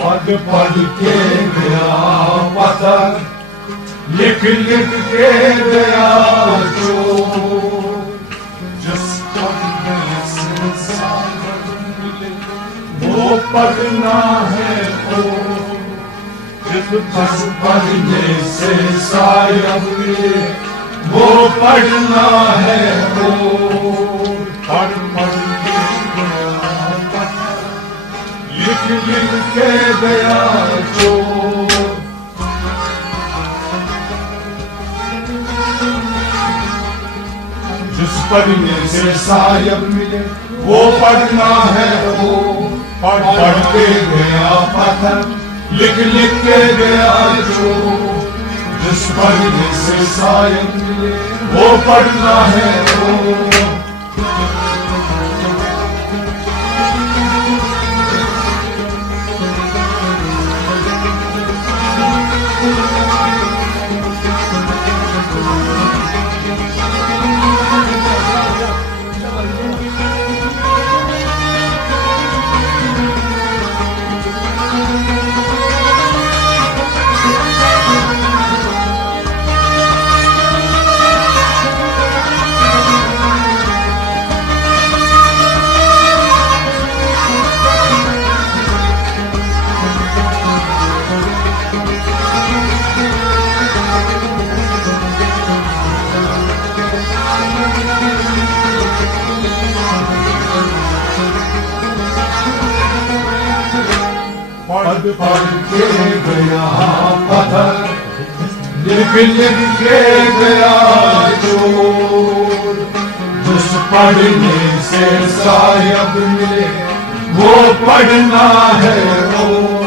पढ़ पढ़ के गया पत्थर, लिख लिख के गया चोर। जिस पढ़ने से सागर मिले वो पढ़ना है ओ, जिस पढ़ने से सागर मिले वो पढ़ना है ओ। पढ़ पढ़ के गया पत्थर, लिख लिख के गया चोर। जिस पढ़ने से सायब मिले वो पढ़ना है वो। पढ़ पढ़ के गया पत्थर, लिख लिख के गया चोर। जिस पढ़ने से सायब मिले वो पढ़ना है वो। पढ़ पढ़ के गया पत्थर, लिख लिख के गया चोर। जिस पढ़ने से सायब मिले वो पढ़ना है वो।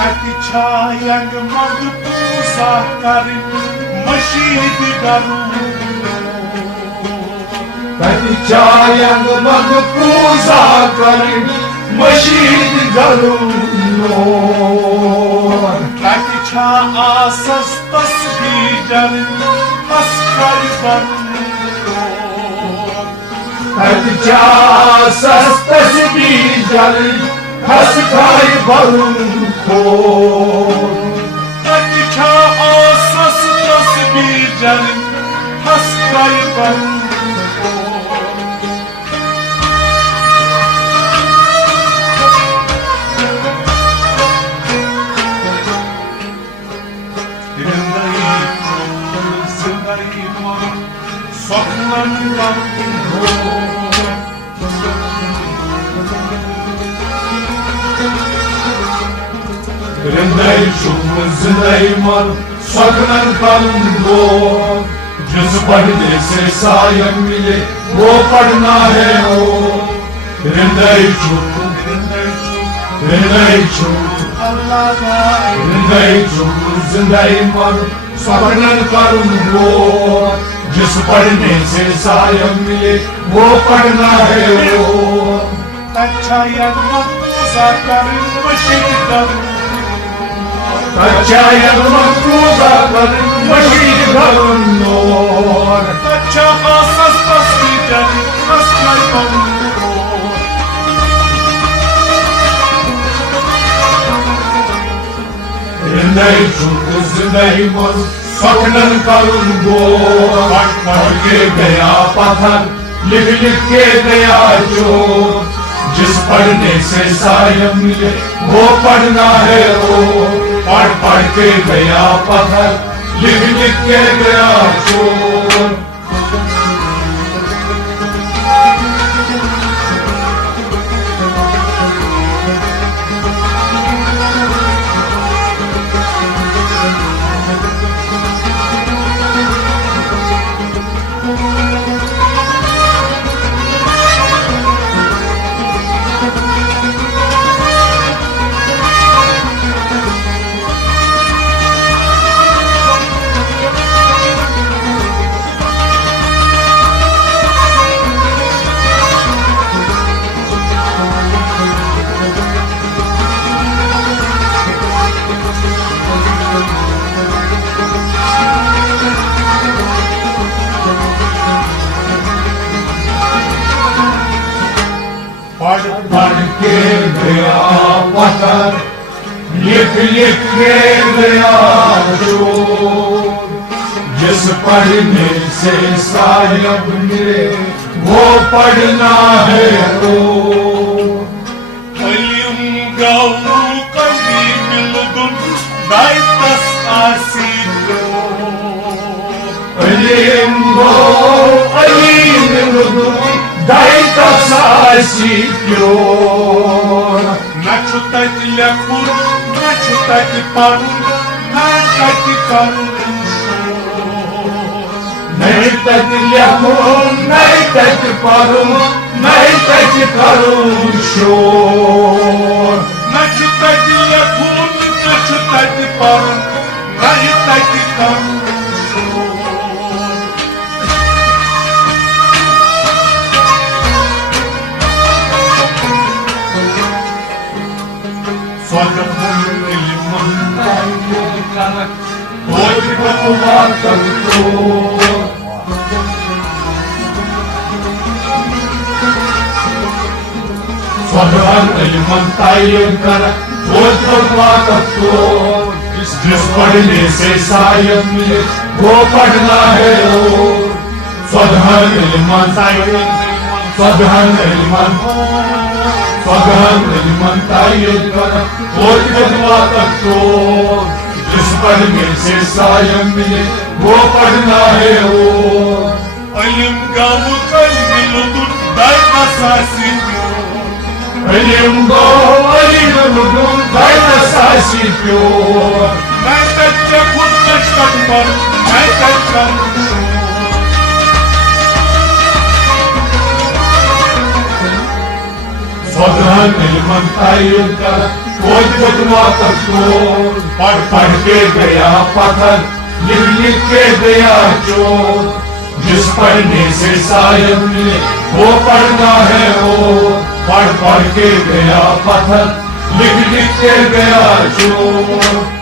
Tati çayang magpusa karin maşid garu. Tati çayang magpusa karin maşid garu. Tati ça asas tasbijar askar garu. Tati ça asas tasbijar askar garu. Tati ça asas tasbijar askar garu. Saklanılan Rindai zindai mal saklan kalbo। जिस पढ़ने से सायब मिले वो पढ़ना है वो। हृदय चुप हृदय चुप हृदय चुप जिंदगी मर सकलन करूंगो। जिस पढ़ने से सायब मिले वो पढ़ना है वो। अच्छा यगमकुसा करिन मशीद करूं। अच्छा यगमकुसा करिन मशीद करूं। अच्छा आसस तस्वीर अस्कर करूं। हृदय चुप जिंदगी मर सकलन करूंगो। पढ़ पढ़ के गया पत्थर, लिख लिख के गया चोर। जिस पढ़ने से सायब मिले वो पढ़ना है वो। पढ़ पढ़ के गया पत्थर, लिख लिख के गया चोर। पढ़ पढ़ के गया पत्थर लिख लिख के गया जो, जिस पढ़ने से साहिब मिले वो पढ़ना है रो। Elim gavu kalbim ludun daitas asito. Elim ludun daitas asito. Na читать ляхур, на читать пару, на читать карун шо. नहीं तक लिखूं, नहीं तक पढ़ूं, नहीं तक करूं शोर। Na читать ляхур, на читать пару, на читать карун шо. Фадахун элиман Ой, бахуватом то. Фадахун элиман тайон кара, ой, бахуватом то. जिस पढ़ने से सायब मिले वो पढ़ना है वो। फदहन इल्मन फदहन इल्मन फदहन इल्मन तायद कर और खुदवा तक तो, जिस पढ़ने से सायब मिले वो पढ़ना है वो। Elim gavu kalbim ludun daitas asito. Elim ludun daitas asito. Na читать ляхур, на читать пару, на читать карун шо. फदहन इल्मन तायद कर और खुदवा तक तो, पढ़ पढ़ के गया पत्थर लिख लिख के गया चोर। जिस पढ़ने से सायब मिले वो पढ़ना है वो। पढ़ पढ़ के गया पत्थर लिख लिख के गया चोर।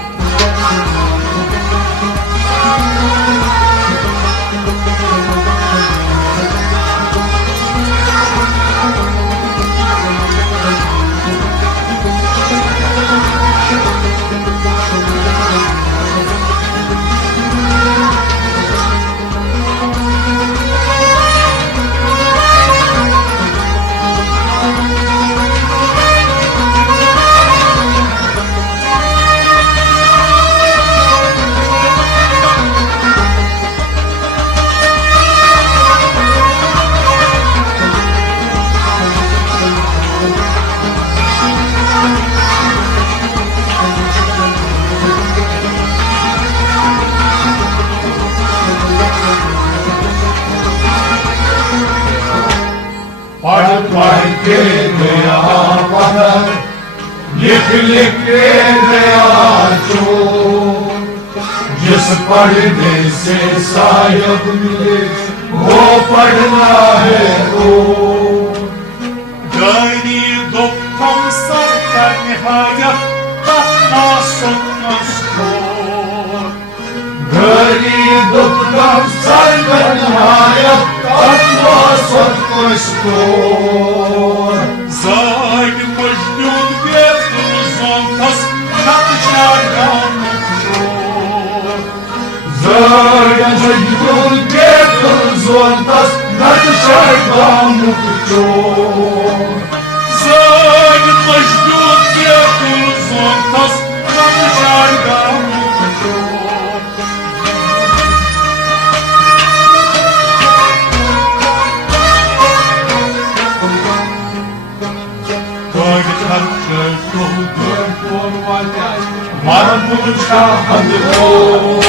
पढ़ पढ़ के गया पत्थर लिख लिख के गया चोर। जिस पढ़ने से सायब मिले वो पढ़ना है वो। Gani dokkom sarta nihayat tatma sotmaskor. घरी दुखम संगनायक अथवा सत्पुष्टो। Zayd mojnun vietul zontas natışardan uçur. Zörgen çocukun getir zontas natışardan uçur. Zayd mojnun vietul zontas natışardan uçur. Marmurca hanımı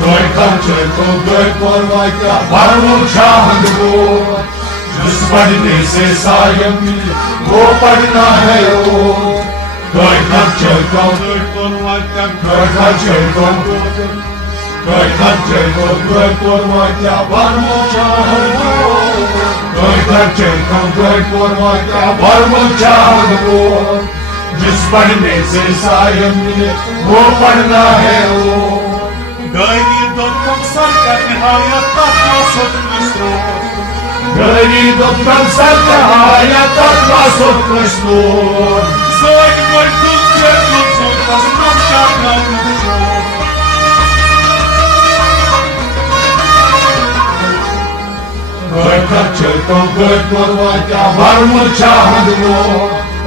Goy kançe ko goy korvayka Marmurca hanımı जिस पढ़ने से सायब मिले वो पढ़ना है वो। गोय kançe ko goy korvayka Goy kançe ko goy kançe ko goy korvayka Marmurca hanımı Goy kançe ko goy korvayka Marmurca hanımı जिस पढ़ने से सायब मिले वो पढ़ना है वो। Gani dokkom sarta nihayat tatma sotmaskor. Gărido cansata aia tot la sot crescut. Să-i voi tu cerul sunt ascunșa ca ușor. Găta cel concret corvatea varmă cea hădmo.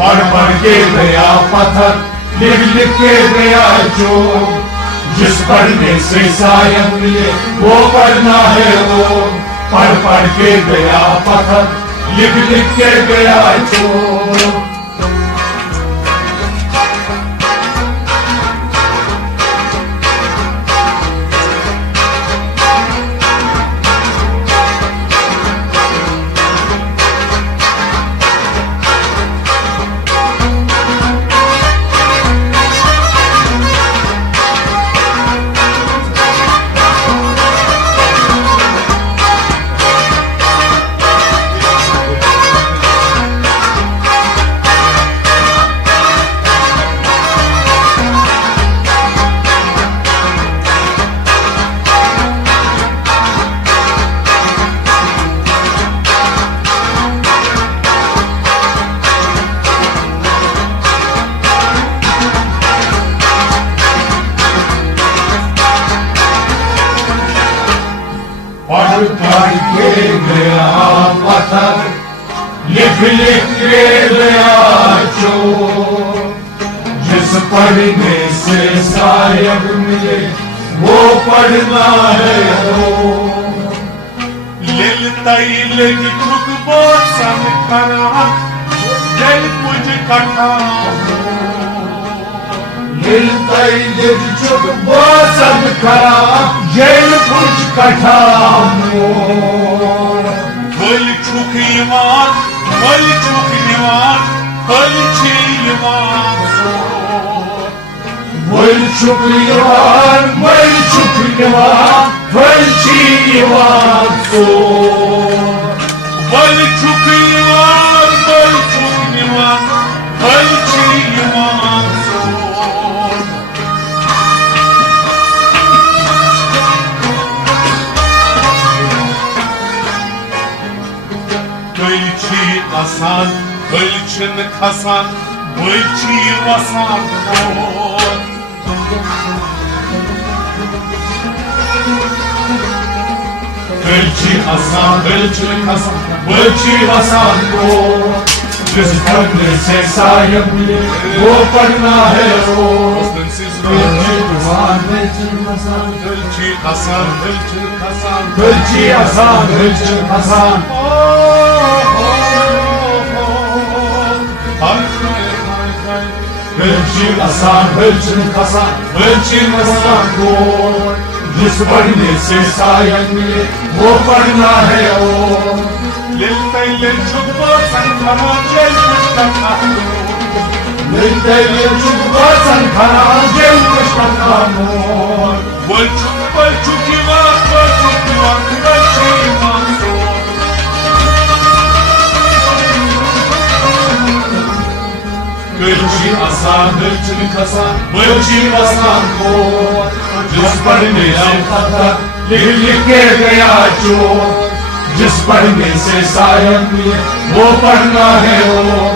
Par के गया पत्थर लिख के गया जो जिस पढ़ने से सायम मिले वो पढ़ना है वो पढ़ के गया पत्थर लिख के गया जो पढ़ के गया पत्थर लिख के गया जो जिस पढ़ने से सायब मिले वो पढ़ना है वो Leltai legi çok borsan karan Gel kuc katam Liltai dedi çok boğazım kara Gel kuş katamur Kıl çok iman, kıl çok iman Kıl çiğman zor Вальчук Иван, Вальчук Иван, Вальчи Иван сон. Kıl çok iman, kıl çok iman Kıl çiğman zor Kılçı asan, kılçın kasan Kılçı vasan zor Вальчи Асан, Вальчи Асан, Вальчи Асан को जिस पढ़ने से सायब मिले वो पढ़ना है वो Sensiz Vальчi Iván, Vальчi Hasan, Kılçı asan, kılçı kasan Vальчi Hasan, Vальчi Hasan. Vальчи Hasan, Vальчi Hasan, Vальчi Hasan को जिस पढ़ने से सायब मिले वो पढ़ना है वो Leltaylen çok borsan karan Gel kuc katam Liltaylen çok borsan karan Gel kuş katamur Balçuk iman, kıl çiğman zor Vальчи Hasan, Vальчi Hasan, Vальчi Hasan को जिस पढ़ने से पत्थर लिख के गया जो जिस पढ़ने से सायब मिले वो पढ़ना है वो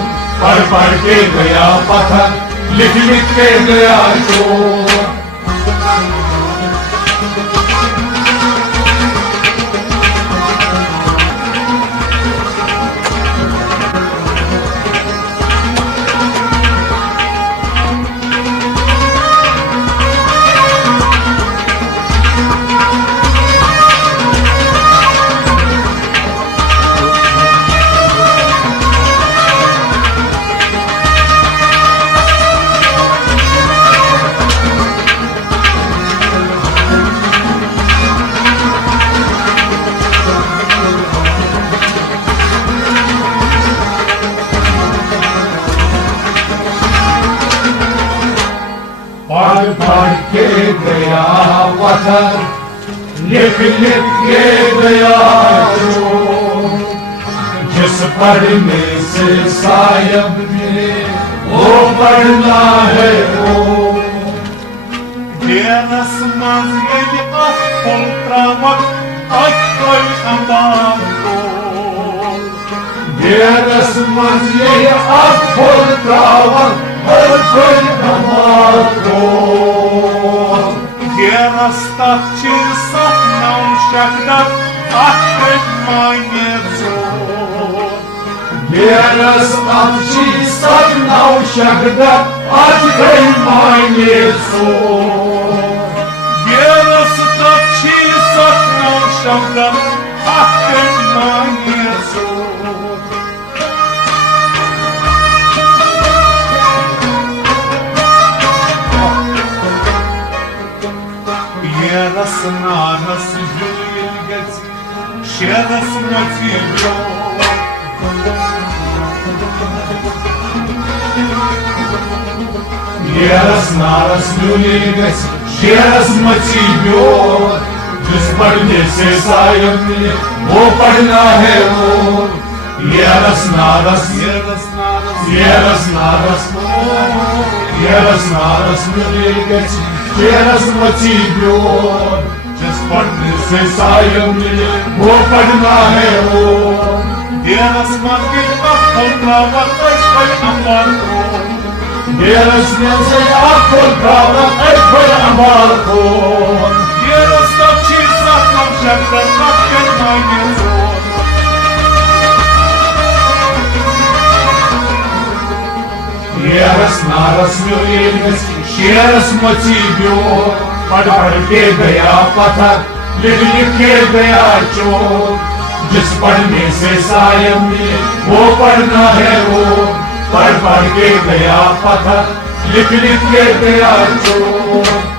पढ़ के गया पत्थर लिख के गया जो पढ़ के गया पत्थर लिख के गया जो जिस पढ़ने से सायब मिले वो पढ़ना है वो Dieras maz yeli ah poltramak Ak koy amam Dieras mans ye akfol travan, akfol kamarko. Dieras takci sapnał szakdat, akfol manieco. Dieras amci sapnał szakdat, akfol manieco. Dieras takci sapnał szakdat, akfol manieco. Dieras nanas žilgės, šienas matydžio. Dieras naras liulėgas, šienas matydžio. जिस पढ़ने से सायमने वो पढ़ना है वो Dieras naras, Dieras naras, Dieras naras, Dieras naras liulėgas, šienas matydžio. जिस पढ़ने से सायमने वो पढ़ना है वो Dieras man kaip apkaltava, akfol amarko. Dieras nesai akfol travan, akfol amarko. Dieras takci sapnał szakdat, akfol manieco. Dieras naras liulėgas, šienas matydžio. पढ़ पढ़ के गया पत्थर, लिख लिख के गया चोर. जिस पढ़ने से सायम मिले वो पढ़ना है वो पढ़ पढ़ के गया पत्थर, लिख लिख के गया चोर.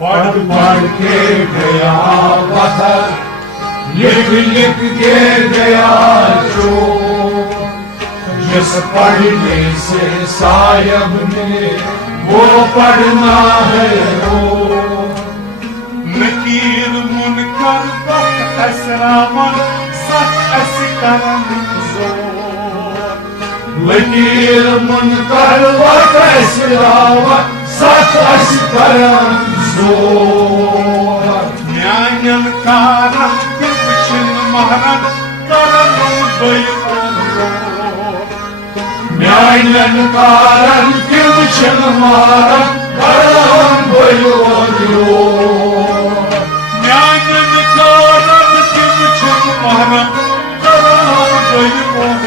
पढ़ पढ़ के गया पत्थर, लिख लिख के गया चोर. जिस पढ़ने से सायब ने वो पढ़ना है वो Nakir munkar bak esraman, sak esikaran zor. लकीर मुनकर वकसरावा सत असकरम जोर. Nyanyan karan gülçin mahran, karanın bayılır. न्यायन कारण किवचन मारम करम बोलो. Nyanyan karan gülçin mahran, karanın bayılır.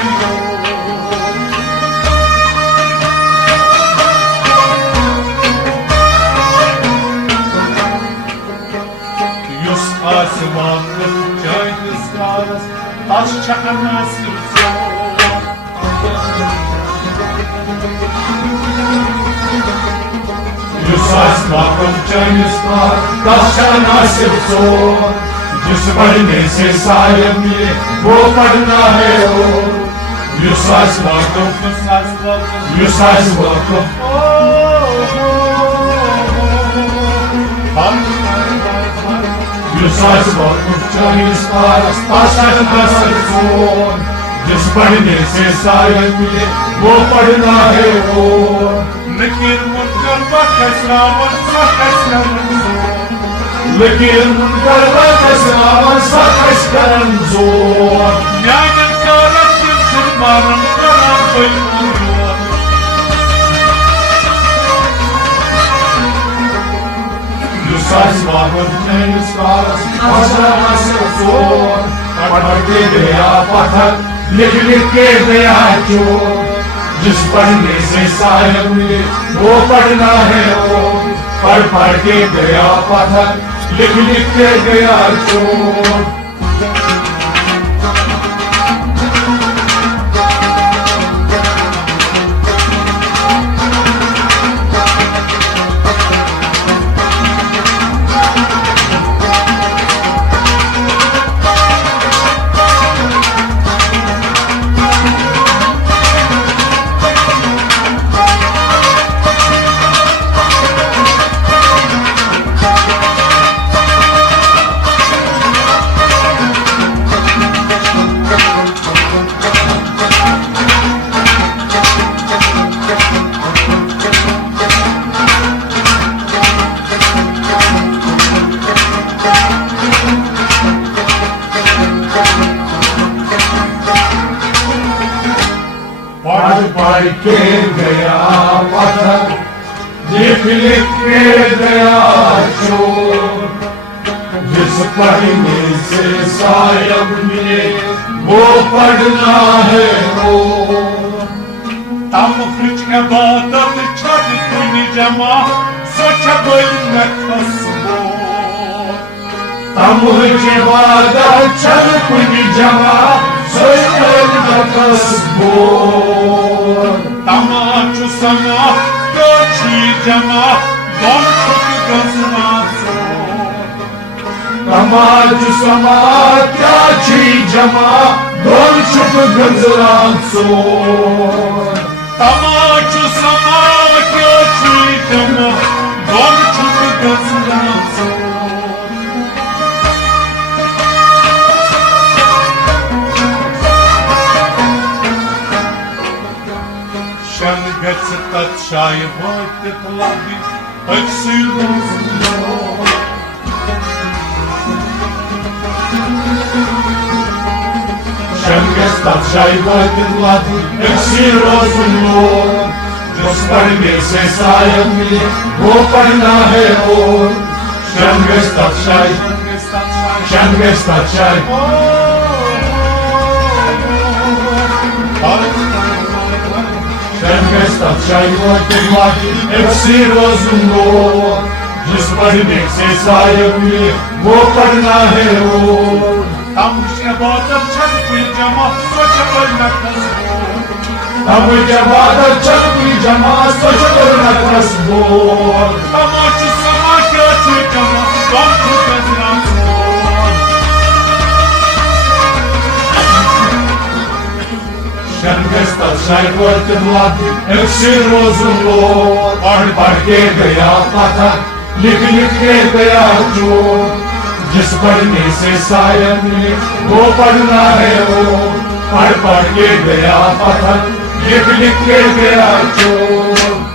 Yus asmanlık caynız karas, taş çakanas zor. Jusas makam çayız var, taşa nasip zor. जिस पढ़ने से सायम मिले वो पढ़ना है वो युसास वाकम युसास वाकम युसास वाकम चालीस पारस पाशर बसर फोन. जिस पढ़ने से सायम मिले वो पढ़ना है वो Nakir munkar bak esraman, sak esikaran zor. लेकिन मुनकर वकसरावा सकस करम जोर. Nyanyan karan gülçin mahran, karanın bayılır. Jusas वाकम चालीस पारस पाशर बसर फोन. पढ़ के गया पत्थर लिख लिख के गया चोर. जिस पढ़ने से सायम मिले वो पढ़ना है वो पढ़ पढ़ के गया पत्थर, लिख लिख के गया चोर। पढ़ पढ़ के गया पत्थर, लिख लिख के गया चोर। जिस पढ़ने से सायब मिले वो पढ़ना है वो। Tam hıçke bağdat çad kuni cama, soça bölmek kasbo. तमुझ वादा चल कुनी जमा, सोचल न कसबो। Tamaçu sana göçü cama, don çok gaznazo. तमाज समा क्या छी जमा, दोन चुप गंजरान सोर। Tamaçu sana göçü cama, don çok gaznazo. Şen geçtat şayı boyt klabi, öksür rozno. Шенгес татшайвой педлати, экси розумно. जिस पढ़ने से सायब मिले वो पढ़ना है और। Шенгес татшай, Шенгес татшай, Шенгес татшайвой педлати, экси розумно. जिस पढ़ने से सायब मिले वो पढ़ना है और। Tam hıçke bağdat çad kuni cama, soça bölmek kasbo. तमुझ वादा चल कुनी जमा, सोचल न कसबो। Tamaçu sana göçü cama, don çok gaznazo. Шенгес татшайвой педлати, экси розумно। पढ़ पढ़ के गया पत्थर, लिख लिख के गया चोर। जिस पढ़ने से सायब मिले वो पढ़ना है वो। पढ़ पढ़ के गया पत्थर, लिख लिख के गया चोर।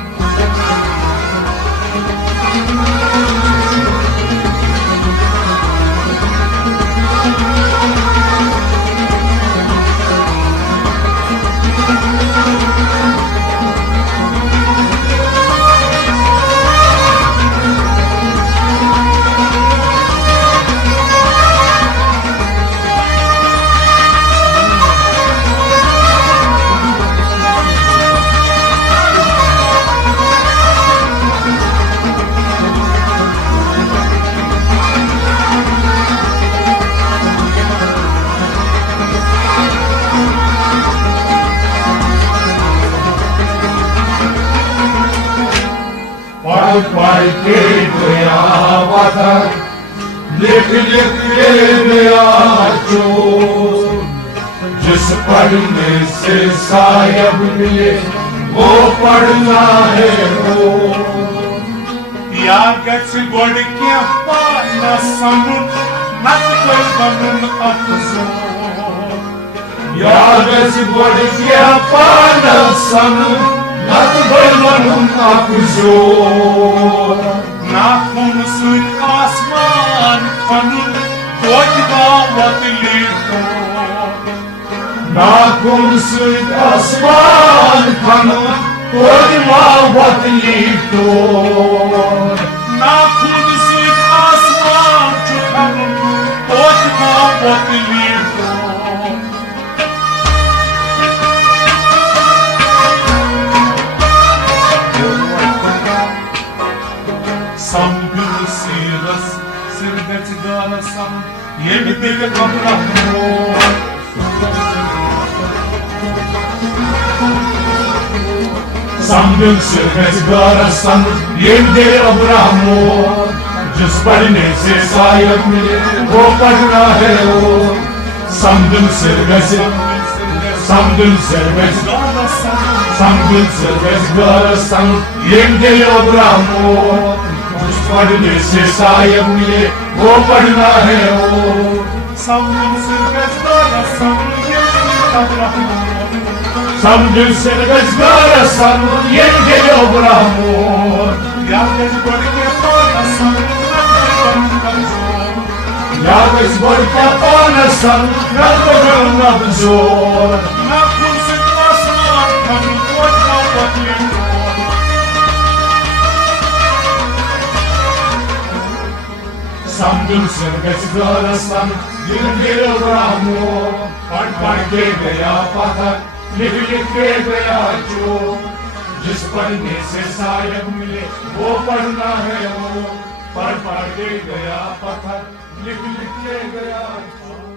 पढ़ पढ़ के गया पत्थर, लिख लिख के गया चोर। जिस पढ़ने से सायब मिले वो पढ़ना है वो। Yar geçi godke pana sanun, nat koy banun akzo. Yâgez godke pana sanun, nat bolmanun akzor. Nakhun suit asman kanun, kodda vatlito. नाखून सुत आसमान खाना कोई मावत लीटो नाखून सुत आसमान चुखान कोई मावत लीटो सिर गच गारसम ये भी दिल अब्राहमोर समदिल सिर गच गारसम ये भी दिल अब्राहमोर जिस पढ़ने से शायद मिले वो पढ़ना है वो समदिल सिर गच गारसम ये भी दिल अब्राहमोर जिस पढ़ने से शायद मिले वो पढ़ना है वो समदिल सिर गच गारसम ये भी दिल अब्राहमोर समदिल सिर गच गारसम ये भी दिल अब्राहमोर याद बढ़ के पानसम Jāvis Borka Panasam, Rakogam Nabzor. Na kursit nasam, kam kodna patlindor. Samdul Sirgach Garasam, Dil Brahmo. Pad ke gaya pathak, लिख के गया जो जिस पढ़ने से शायद मिले वो पढ़ना है वो पढ़ के गया पत्थर लिख के गया जो